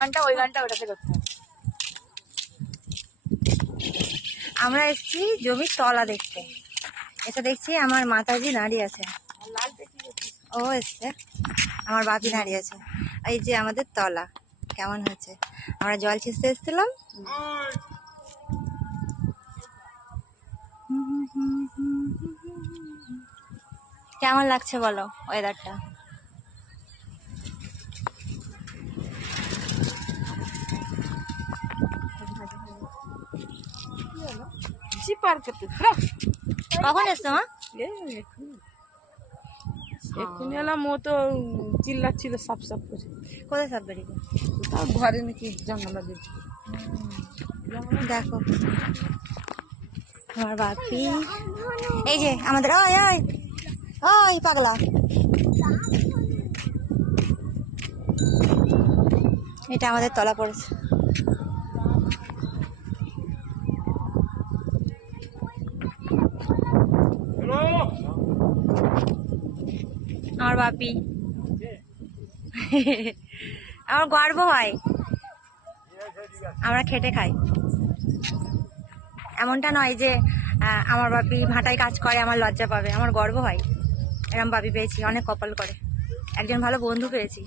গানটা ওই গানটা ওটাতে করতে হবে। আমরা এসেছি জমির তলা দেখতে। এসে দেখছি আমার মাতাজি দাঁড়িয়ে আছে, ও এসছে, আমার বাপি দাঁড়িয়ে আছে। এই যে আমাদের তলা কেমন হয়েছে, আমরা জল ছিঁচতে এসেছিলাম। কেমন লাগছে বলো ওয়েদারটা? কখন এসছো মা? এক্ষুনি এলাম, ও তো চিল্লাচ্ছিল সাপ সাপ করে। কোথায় সাপ বেরিয়ে? তার ঘরে নাকি জঙ্গলা দিচ্ছে। দেখো আমার বাপি, এই যে আমাদের ওই ওই ওই পাগলা, এটা আমাদের তলা পড়েছে। আমার বাপি আমার গর্ব হয়, আমরা খেটে খাই। এমনটা নয় যে আমার বাপি ভাটায় কাজ করে আমার লজ্জা পাবে, আমার গর্ব হয় এরম বাপি পেয়েছি, অনেক কপাল করে, একজন ভালো বন্ধু পেয়েছি।